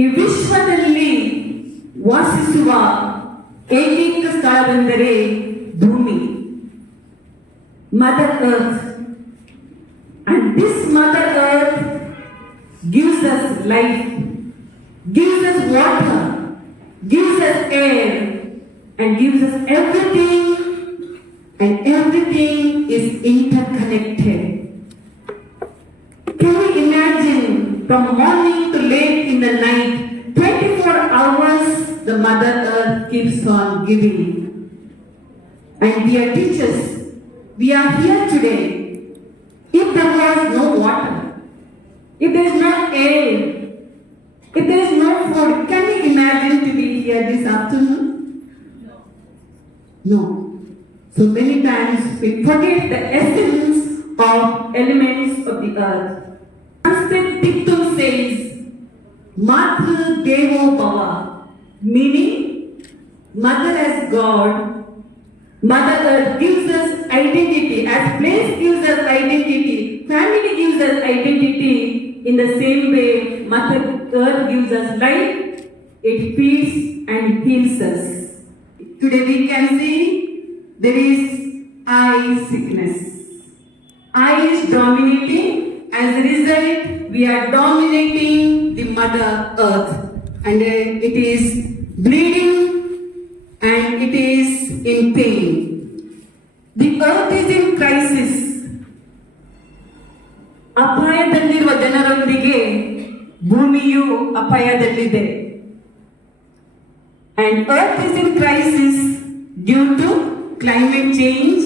ಈ ವಿಶ್ವದಲ್ಲಿ ವಾಸಿಸುವ ಏಕೈಕ ಸ್ಥಳವೆಂದರೆ ಭೂಮಿ, mother earth. And this mother earth gives us life, gives us water, gives us air, and gives us everything, and everything is interconnected. Can you imagine from morning to late in the night, 24 hours the mother earth keeps on giving. And dear teachers, we are here today. If there was no water, if there is no air, if there is no food, can you imagine to be here this afternoon? No. So many times we forget the essence of elements of the earth. Sanskrit dictum says, Matru Devo Bhava, meaning mother as God. Mother Earth gives us identity, as place gives us identity, family gives us identity. In the same way, Mother Earth gives us life, it feeds and heals us. Today we can see there is eye sickness. Eye is dominating. As a result, we are dominating the Mother Earth. And it is bleeding and it is in pain. The earth is in crisis. ಅಪಾಯದಲ್ಲಿರುವ ಜನರೊಂದಿಗೆ ಭೂಮಿಯು ಅಪಾಯದಲ್ಲಿದೆ. And earth is in crisis due to climate change.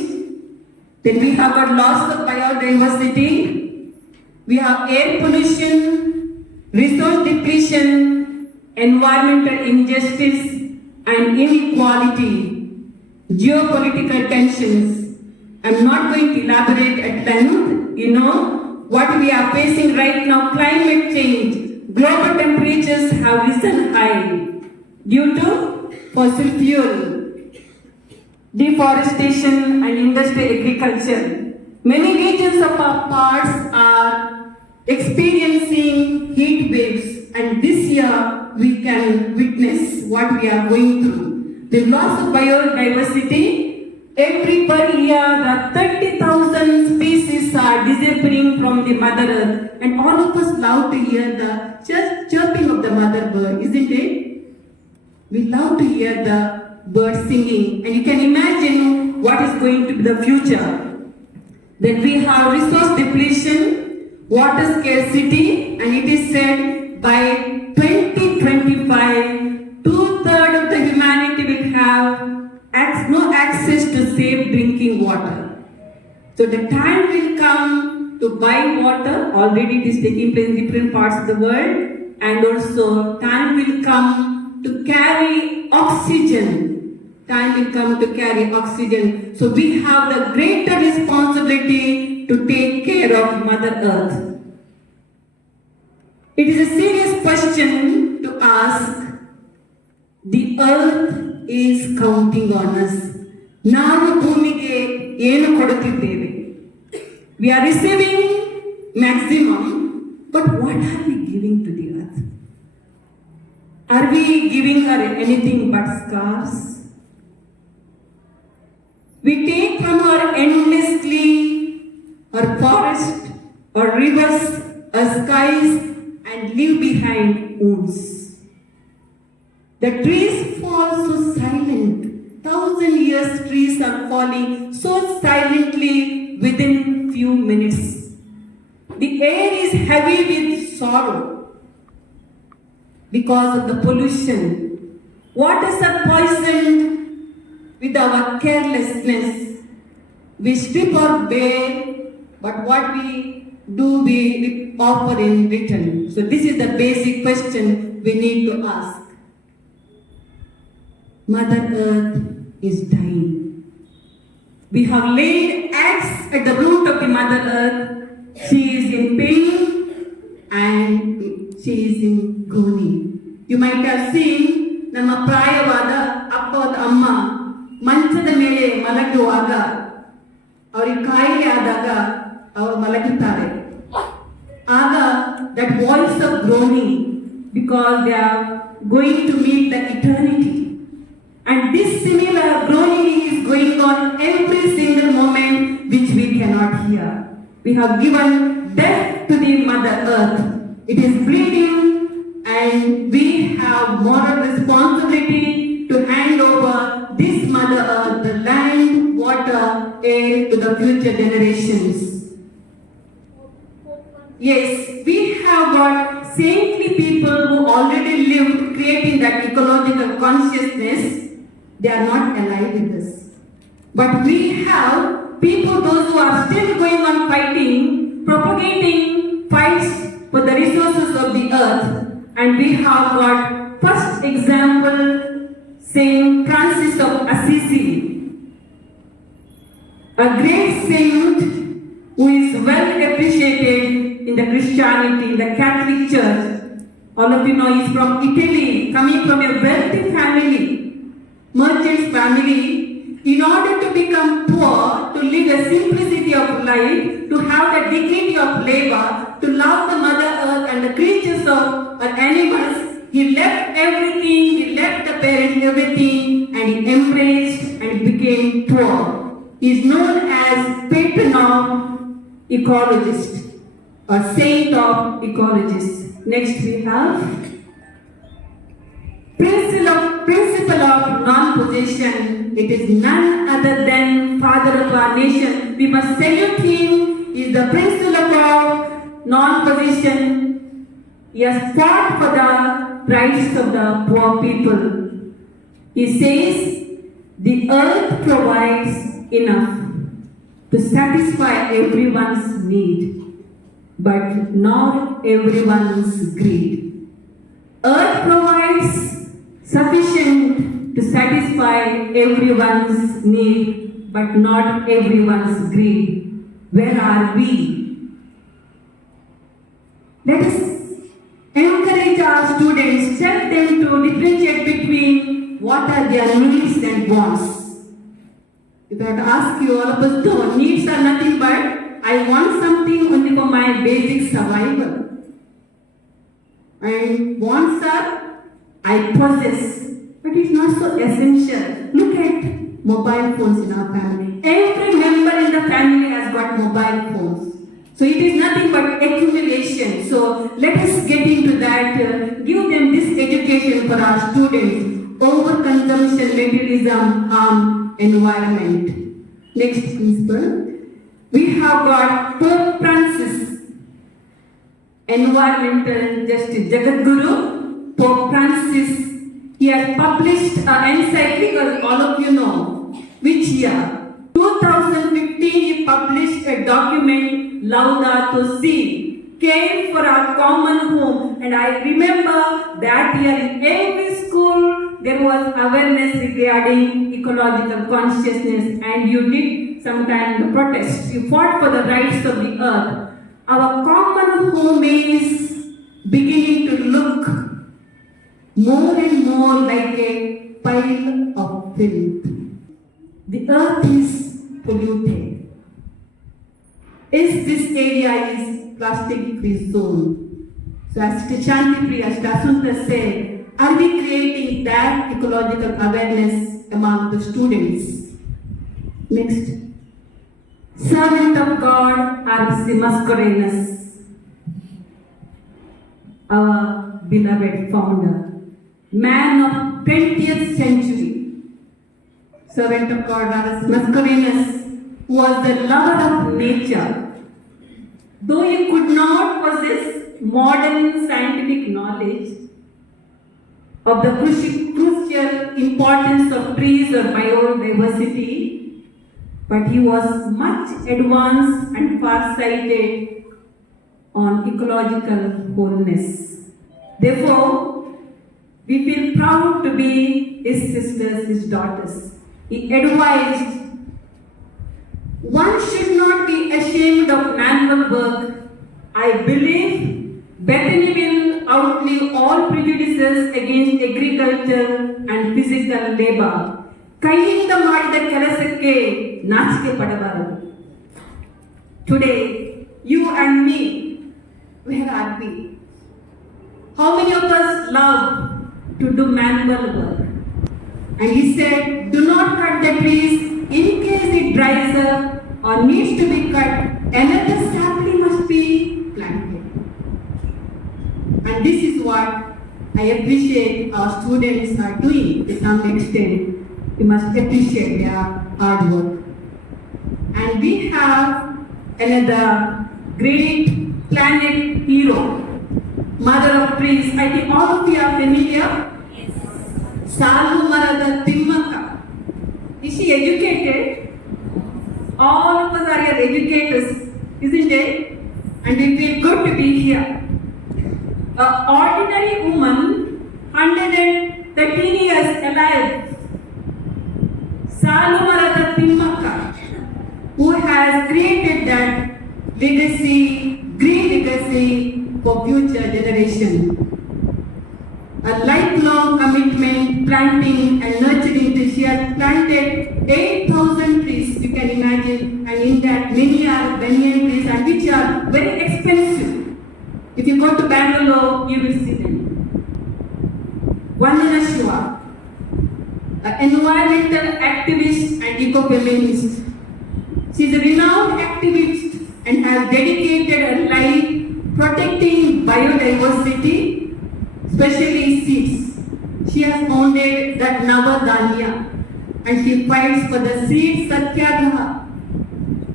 Then we have got loss of biodiversity. We have air pollution, resource depletion, environmental injustice, and inequality, geopolitical tensions. I'm not going to elaborate at length. You know what we are facing right now, climate change. Global temperatures have risen high due to fossil fuel, deforestation and industrial agriculture. Many regions of our parts are experiencing heat waves, and this year we can witness what we are going through. The loss of biodiversity. Every per year, the 30,000 species are disappearing from the mother earth, and all of us love to hear the chirping of the mother bird, isn't it? We love to hear the bird singing, and you can imagine what is going to be the future. Then we have resource depletion, water scarcity, and it is said by 2025, 2/3 of the humanity will have no access to safe drinking water. So the time will come to buy water. Already it is taking place in different parts of the world, and also time will come to carry oxygen. Time will come to carry oxygen. So we have the greater responsibility to take care of Mother Earth. It is a serious question to ask. The earth is counting on us. ನಾವು ಭೂಮಿಗೆ ಏನು ಕೊಡುತ್ತಿದ್ದೇವೆ? We are receiving maximum, but what are we giving to the earth? Are we giving her anything but scars? We take from her endlessly her forest, her rivers, her skies, and leave behind wounds. The trees fall so silent. 1,000 years trees are falling so silently within few minutes. The air is heavy with sorrow because of the pollution. Waters are poisoned with our carelessness. We strip our bare, but what we do we offer in return. So this is the basic question we need to ask. Mother Earth is dying. We have laid axe at the root of the Mother Earth. She is in pain and she is in groaning. You might have seen ನಮ್ಮ ಪ್ರಾಯವಾದ ಅಪ್ಪದ ಅಮ್ಮ ಮಂಚದ ಮೇಲೆ ಮಲಗುವಾಗ ಅವರಿಗೆ ಕಾಯಿಲೆ ಆದಾಗ ಅವರು ಮಲಗುತ್ತಾರೆ. ಆಗ that voice of groaning because they are going to meet the eternity. And this similar groaning is going on every single moment which we cannot hear. We have given death to the Mother Earth. It is bleeding, and we have moral responsibility to hand over this Mother Earth, the land, water, air to the future generations. Yes, we have got saintly people who already lived creating that ecological consciousness. They are not alive with us. But we have people, those who are still going on fighting, propagating fights for the resources of the earth. And we have got first example, Saint Francis of Assisi, a great saint who is well appreciated in the Christianity, in the Catholic Church. All of you know he is from Italy, coming from a wealthy family, merchant's family. In order to become poor, to live a simplicity of life, to have the dignity of labor, to love the Mother Earth and the creatures of animals, he left everything, he left the parents everything, and he embraced and became poor. He is known as patron of ecologists, or saint of ecologists. Next we have principle of non-possession. It is none other than Father of our nation. We must salute him. He is the principle of non-possession. He has fought for the rights of the poor people. He says, the earth provides enough to satisfy everyone's need, but not everyone's greed. Earth provides sufficient to satisfy everyone's need, but not everyone's greed. Where are we? Let us encourage our students, tell them to differentiate between what are their needs and wants. If I have to ask you, all of us know, needs are nothing but I want something only for my basic survival. And wants are I possess, but it's not so essential. Look at mobile phones in our family. Every member in the family has got mobile phones. So it is nothing but accumulation. So let us get into that, give them this education for our students. Overconsumption, materialism, harm, environment. Next principle. We have got Pope Francis, environmental justice, Jagadguru. Pope Francis, he has published an encyclical, all of you know, which year? 2015 he published a document, Laudato Si, care for our common home. And I remember that year in every school there was awareness regarding ecological consciousness, and you did sometime the protest. You fought for the rights of the earth. Our common home is beginning to look more and more like a pile of filth. The earth is polluted. This area is plastic-free zone. So as Shanti Priya, Asunta said, are we creating that ecological awareness among the students? Next. Servant of God, R.C. Mascarenhas, our beloved founder. Man of 20th century, servant of God, Mascarenhas, was the lover of nature. Though he could not possess modern scientific knowledge of the crucial importance of trees or biodiversity, but he was much advanced and far-sighted on ecological wholeness. Therefore, we feel proud to be his sisters, his daughters. He advised, one should not be ashamed of manual work. I believe Bethany will outlive all prejudices against agriculture and physical labor. ಕೈಯಿಂದ ಮಾಡಿದ ಕೆಲಸಕ್ಕೆ ನಾಚಿಕೆ ಪಡಬಾರದು. Today, you and me, where are we? How many of us love to do manual work? And he said, do not cut the trees in case it dries up or needs to be cut. Another sapling must be planted. And this is what I appreciate our students are doing to some extent. We must appreciate their hard work. And we have another great planet hero, mother of trees. I think all of you are familiar. Yes. Salu Marada Timmaka. Is she educated? All of us are educators, isn't it? And we feel good to be here. An ordinary woman, 113 years alive, Salu Marada Timmaka, who has created that legacy, green legacy for future generation. A lifelong commitment, planting and nurturing trees. She has planted 8,000 trees, you can imagine, and in that many are banyan trees and which are very expensive. If you go to Bangalore, you will see them. Vandana Shiva, an environmental activist and eco-feminist. She is a renowned activist and has dedicated her life protecting biodiversity, especially seeds. She has founded that Navadanya and she fights for the seed satyagraha.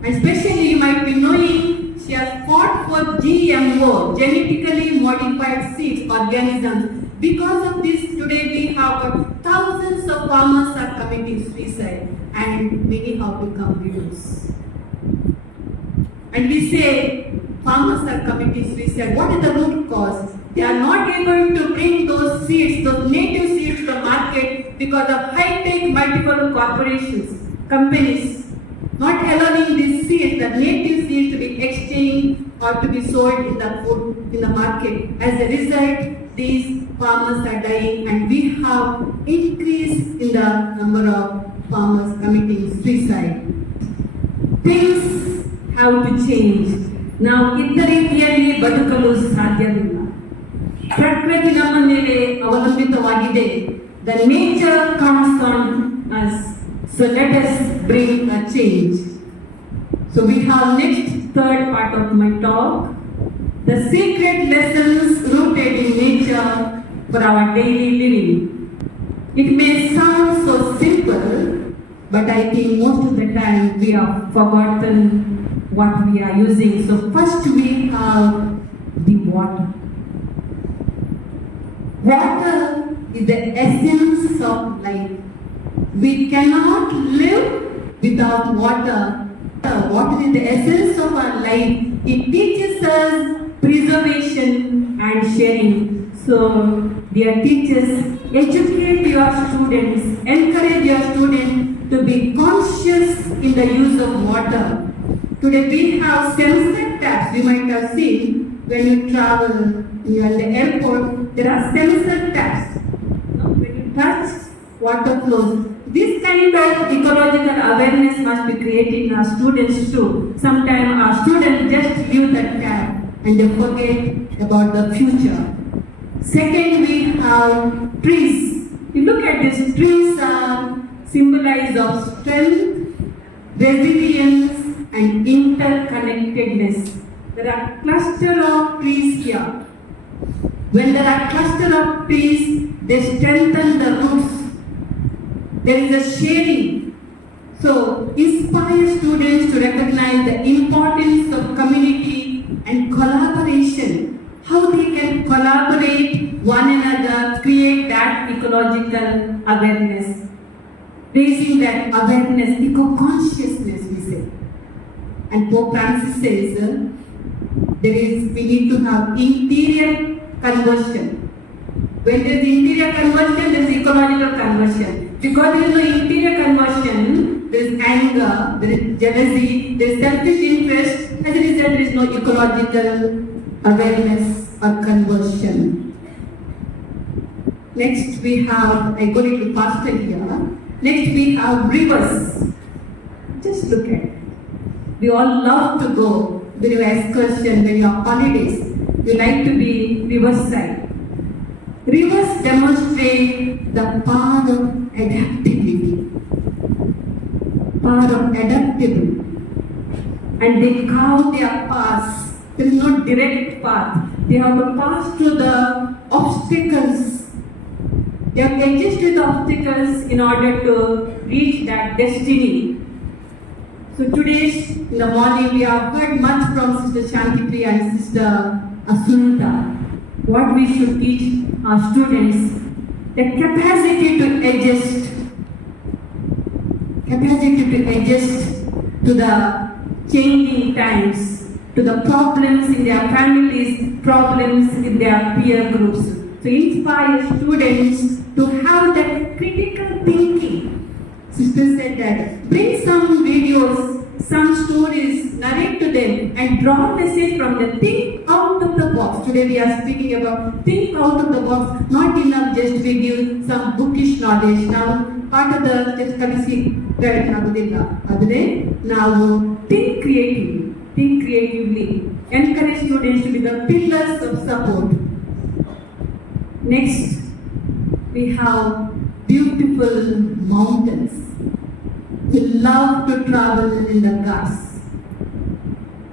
And especially you might be knowing she has fought for GMO, genetically modified seeds, organisms. Because of this, today we have thousands of farmers are committing suicide and many have become widows. And we say farmers are committing suicide. What is the root cause? They are not able to bring those seeds, those native seeds to the market because of high-tech multiple corporations, companies, not allowing these seeds, the native seeds, to be exchanged or to be sold in the food, in the market. As a result, these farmers are dying and we have increase in the number of farmers committing suicide. Things have to change. Now, ಇದ್ದ ರೀತಿಯಲ್ಲಿ ಬದುಕಲು ಸಾಧ್ಯವಿಲ್ಲ. ಪ್ರಕೃತಿ ನಮ್ಮ ಮೇಲೆ ಅವಲಂಬಿತವಾಗಿದೆ. The nature comes on us. So let us bring a change. So we have next third part of my talk. The secret lessons rooted in nature for our daily living. It may sound so simple, but I think most of the time we have forgotten what we are using. So first we have the water. Water is the essence of life. We cannot live without water. Water is the essence of our life. It teaches us preservation and sharing. So, dear teachers, educate your students, encourage your students to be conscious in the use of water. Today we have sensor taps. You might have seen when you travel, you are at the airport, there are sensor taps. When you touch, water flows. This kind of ecological awareness must be created in our students too. Sometimes our students just use the tap and they forget about the future. Second, we have trees. You look at this, trees are symbolized of strength, resilience and interconnectedness. There are cluster of trees here. When there are cluster of trees, they strengthen the roots. There is a sharing. So, inspire students to recognize the importance of community and collaboration. How they can collaborate one another, create that ecological awareness. Raising that awareness, eco-consciousness, we say. And Pope Francis says, we need to have interior conversion. When there is interior conversion, there is ecological conversion. Because there is no interior conversion, there is anger, there is jealousy, there is selfish interest. As a result, there is no ecological awareness or conversion. Next we have, I go a little faster here. Next we have rivers. Just look at it. We all love to go when you excursion, when you have holidays. We like to be riverside. Rivers demonstrate the power of adaptability. Power of adaptability. And they carve their paths. There is no direct path. They have to pass through the obstacles. They have to adjust with the obstacles in order to reach that destiny. So today, in the morning, we have heard much from Sister Shantipriya and Sister Asunta. What we should teach our students, the capacity to adjust to the changing times, to the problems in their families, problems in their peer groups. To inspire students to have that critical thinking. Sister said that bring some videos, some stories, narrate to them and draw a message from them. Think out of the box. Today we are speaking about think out of the box, not enough just with you some bookish knowledge. Now part of the just courtesy now think creatively, encourage students to be the pillars of support. Next, we have beautiful mountains. We love to travel in the Ghats.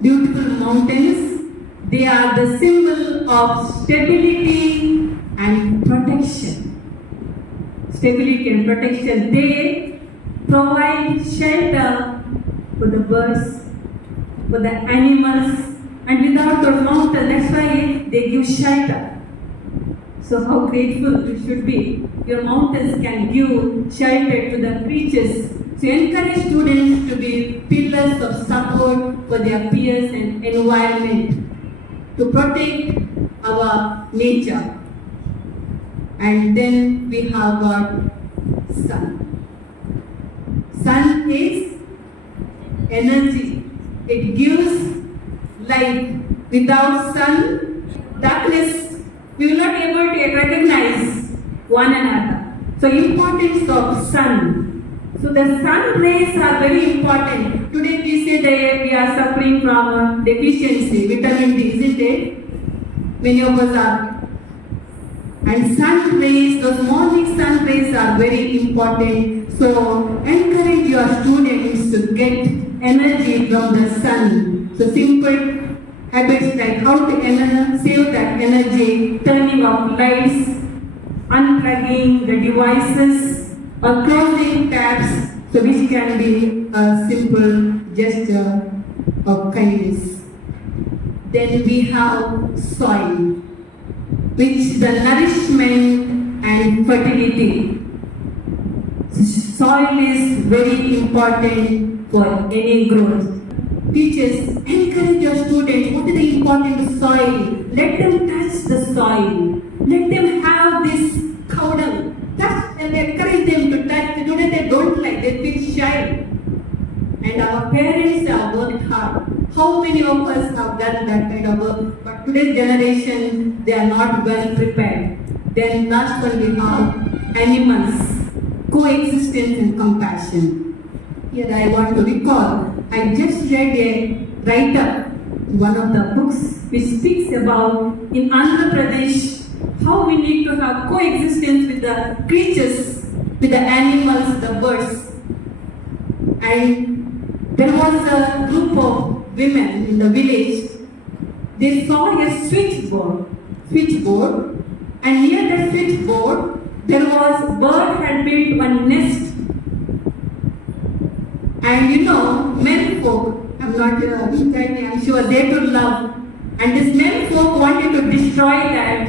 Beautiful mountains, they are the symbol of stability and protection. Stability and protection. They provide shelter for the birds, for the animals, and without those mountains, that's why they give shelter. So how grateful you should be. Your mountains can give shelter to the creatures. So encourage students to be pillars of support for their peers and environment, to protect our nature. And then we have got sun. Sun is energy. It gives light. Without sun, darkness, we will not be able to recognize one another. So importance of sun. So the sun rays are very important. Today we say that we are suffering from deficiency, vitamin D, isn't it? Many of us are. And sun rays, those morning sun rays are very important. So encourage your students to get energy from the sun. So simple habits like how to save that energy, turning off lights, unplugging the devices, or closing tabs, so which can be a simple gesture of kindness. Then we have soil, which is the nourishment and fertility. Soil is very important for any growth. Teachers, encourage your students. What is the importance of soil? Let them touch the soil. Let them have this cow dung. Touch and encourage them to touch. Today they don't like, they feel shy. And our parents have worked hard. How many of us have done that kind of work? But today's generation, they are not well prepared. Then last one we have animals, coexistence and compassion. Here I want to recall, I just read a write-up in one of the books which speaks about in Andhra Pradesh how we need to have coexistence with the creatures, with the animals, the birds. And there was a group of women in the village. They saw a switchboard, and near the switchboard there was bird had built one nest. And you know, men folk, I'm sure they too love. And this men folk wanted to destroy that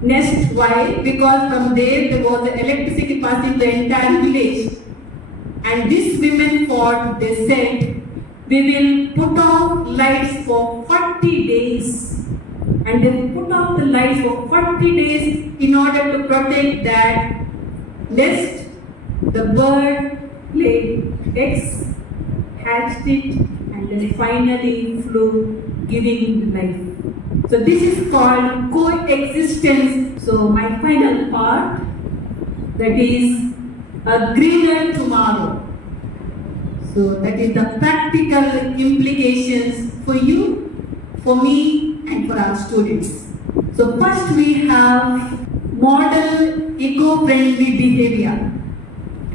nest. Why? Because from there was electricity passing the entire village. And these women fought, they said, we will put off lights for 40 days. And they put off the lights for 40 days in order to protect that nest. The bird laid eggs, hatched it, and then finally flew, giving life. So this is called coexistence. So my final part, that is a greener tomorrow. So that is the practical implications for you, for me, and for our students. So first we have model eco-friendly behavior.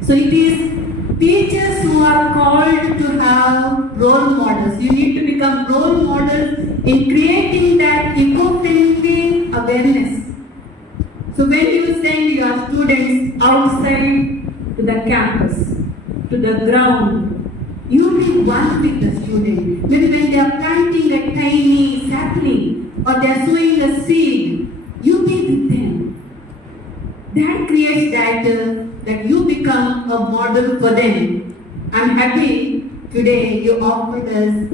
So it is teachers who are called to have role models. You need to become role models in creating that eco-friendly awareness. So when you send your students outside to the campus, to the ground, you be one with the student. Maybe when they are planting a tiny sapling or they are sowing a seed, you be with them. That creates that you become a model for them. I'm happy today you offered us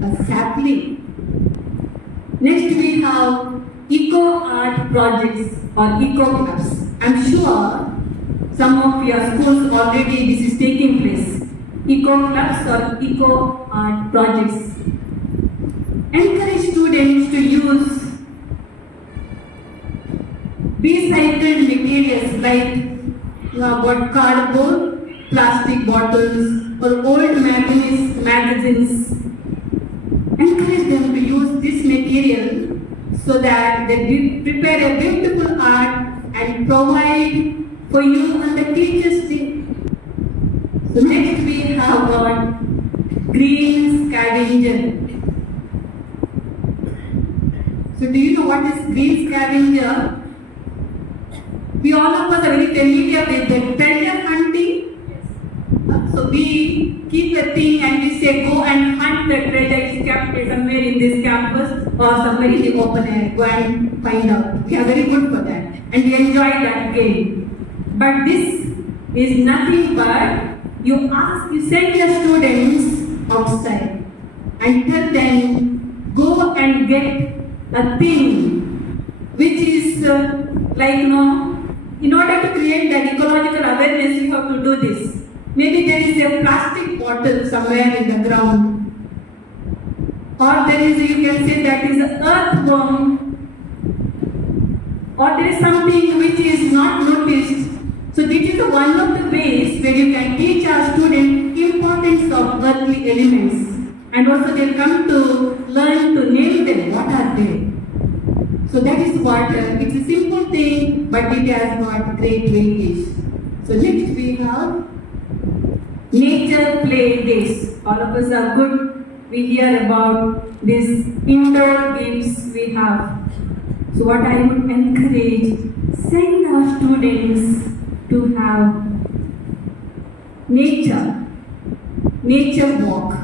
a sapling. Next we have eco art projects or eco clubs. I'm sure some of your schools already this is taking place. Eco clubs or eco art projects. Encourage students to use recycled materials like cardboard, plastic bottles, or old magazines. Encourage them to use this material so that they prepare a beautiful art and provide for you on the teacher's day. So next we have got green scavenger. So do you know what is green scavenger? We all of us are very familiar with the treasure hunting. So we keep a thing and we say go and hunt the treasure. It's kept somewhere in this campus or somewhere in the open air. Go and find out. We are very good for that and we enjoy that game. But this is nothing but you send your students outside and tell them go and get a thing which is in order to create that ecological awareness you have to do this. Maybe there is a plastic bottle somewhere in the ground, or there is you can say that is an earthworm, or there is something which is not noticed. So this is one of the ways where you can teach our students importance of earthly elements, and also they come to learn to name them. What are they? So that is what it's a simple thing, but it has got great weightage. So next we have nature play days. All of us are good. We hear about these indoor games we have. So what I would encourage, send our students to have nature walk,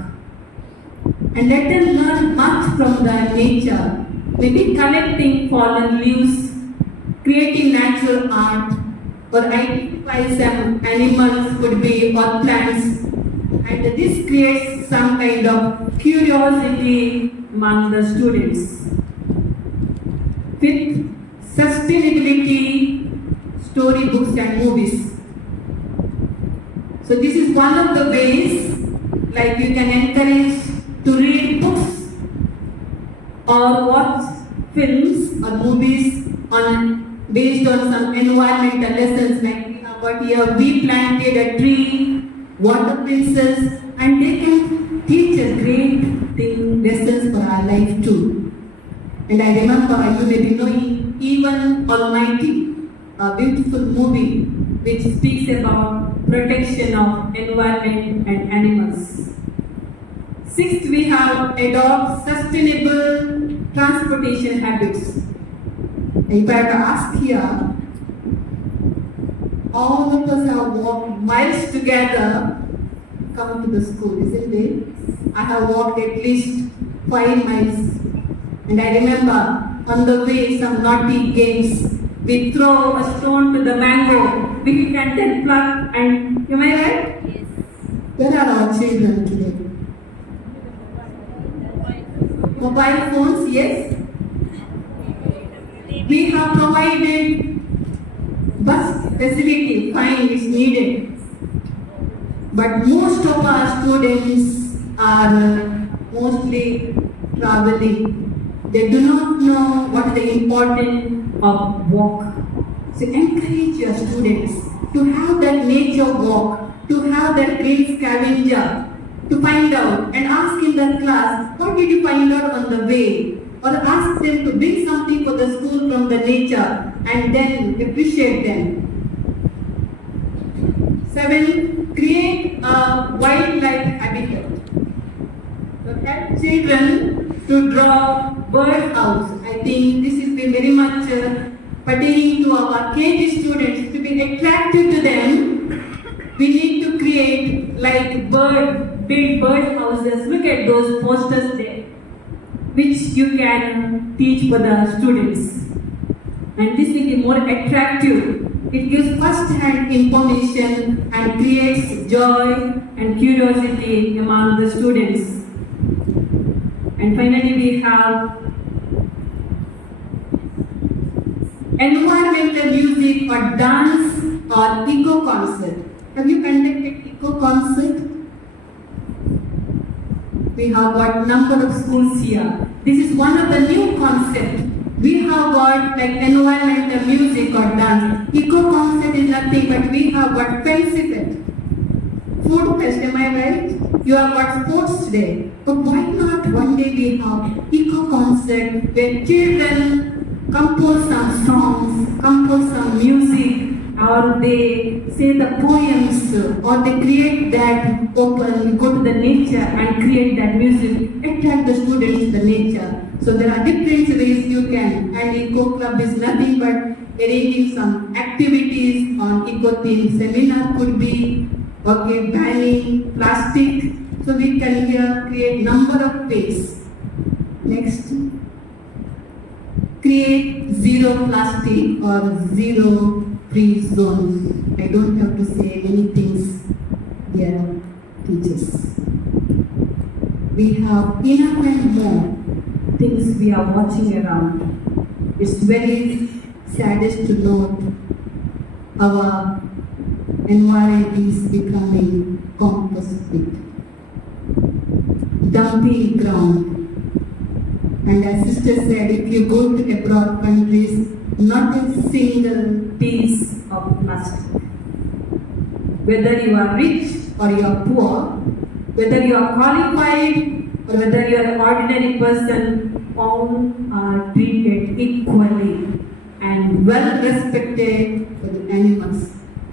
and let them learn much from the nature. Maybe collecting fallen leaves, creating natural art, or identify some animals could be or plants, and this creates some kind of curiosity among the students. Fifth, sustainability, storybooks and movies. So this is one of the ways, like you can encourage to read books or watch films or movies based on some environmental lessons, like we have got here, we planted a tree, water princess, and they can teach us great lessons for our life too. And I remember, you may be knowing, even Almighty, a beautiful movie which speaks about protection of environment and animals. Sixth, we have adopt sustainable transportation habits. If I have to ask here, all of us have walked miles together come to the school, isn't it? I have walked at least 5 miles. And I remember on the way some naughty games. We throw a stone to the mango, we can then pluck, and am I right? Yes. Where are our children today? Mobile phones, yes. We have provided bus facility, fine, is needed. But most of our students are mostly traveling. They do not know what is the importance of walk. So encourage your students to have that nature walk, to have that green scavenger, to find out and ask in the class, what did you find out on the way? or ask them to bring something for the school from the nature and then appreciate them. 7. Create a wildlife habitat. So help children to draw bird house. I think this is very much pertaining to our KG students. To be attractive to them, we need to create like build bird houses. Look at those posters there, which you can teach for the students. And this will be more attractive. It gives first-hand information and creates joy and curiosity among the students. And finally, we have environmental music or dance or eco concert. Have you conducted eco concert? We have got number of schools here. This is one of the new concepts. We have got like environmental music or dance. Eco concert is nothing but we have got fancy fest. Food fest, am I right? You have got sports day. But why not one day we have eco concert where children compose some songs, compose some music, or they say the poems, or they create that open, go to the nature and create that music, attract the students to the nature. So there are different ways you can, and Eco Club is nothing but arranging some activities on eco theme. Seminar could be, banning plastic, so we can here create number of ways. Next. Create zero plastic or zero free zones. I don't have to say many things here, teachers. We have enough and more things we are watching around. It's very saddest to note our environment is becoming compost pit, dumping ground. And as sister said, if you go to abroad countries, not a single piece of plastic. Whether you are rich or you are poor, whether you are qualified or whether you are an ordinary person, all are treated equally and well respected for the animals.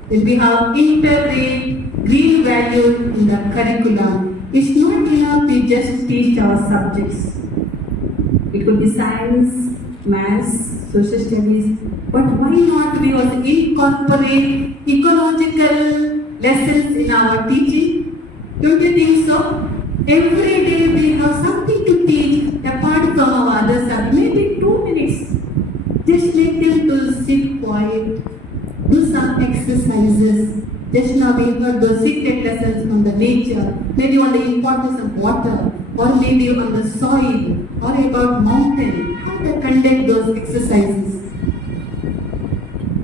Then we have integrate green value in the curriculum. It's not enough we just teach our subjects. It could be science, maths, social studies, but why not we also incorporate ecological lessons in our teaching? Don't you think so? Every day we have something to teach apart from our other subjects. Maybe 2 minutes. Just make them to sit quiet, do some exercises. Just now we heard those secret lessons from the nature, maybe on the importance of water, or maybe on the soil, or about mountain, how to conduct those exercises.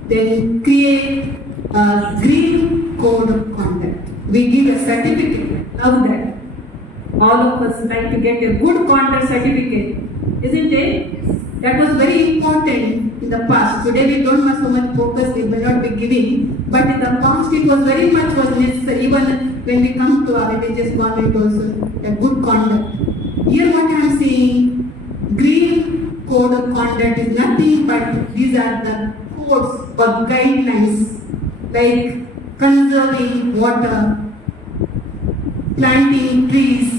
Then create a green code of conduct. We give a certificate. Love that. All of us like to get a good conduct certificate, isn't it? That was very important in the past. Today we don't have so much focus, we may not be giving. But in the past it was very much necessary. Even when we come to our religious government also, a good conduct. Here what I am saying, green code of conduct is nothing but these are the codes or guidelines like conserving water, planting trees,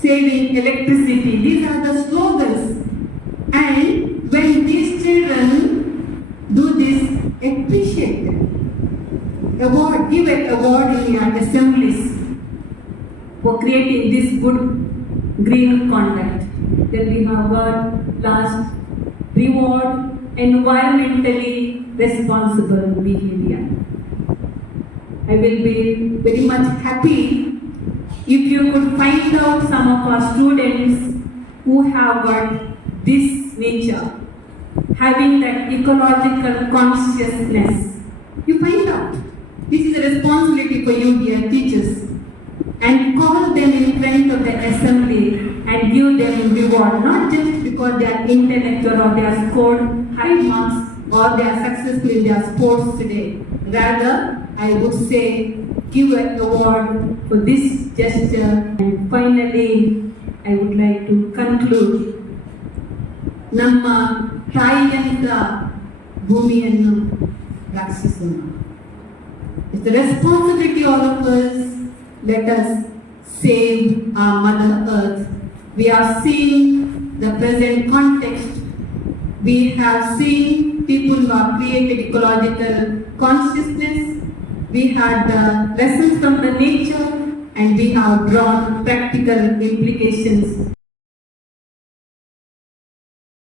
saving electricity. These are the slogans. And when these children do this, appreciate them. Award, give an award in your assemblies for creating this good green conduct. Then we have got last reward environmentally responsible behavior. I will be very much happy if you could find out some of our students who have got this nature, having that ecological consciousness. You find out. This is a responsibility for you, dear teachers. And call them in front of the assembly and give them reward, not just because they are intellectual or they have scored high marks or they are successful in their sports today. Rather, I would say, give an award for this gesture. And finally, I would like to conclude ನಮ್ಮ ತಾಯಿಯಂತ ಭೂಮಿಯನ್ನು ರಕ್ಷಿಸೋಣ. It's the responsibility of all of us. Let us save our Mother Earth. We are seeing the present context. We have seen people who have created ecological consciousness. We had lessons from the nature, and we have drawn practical implications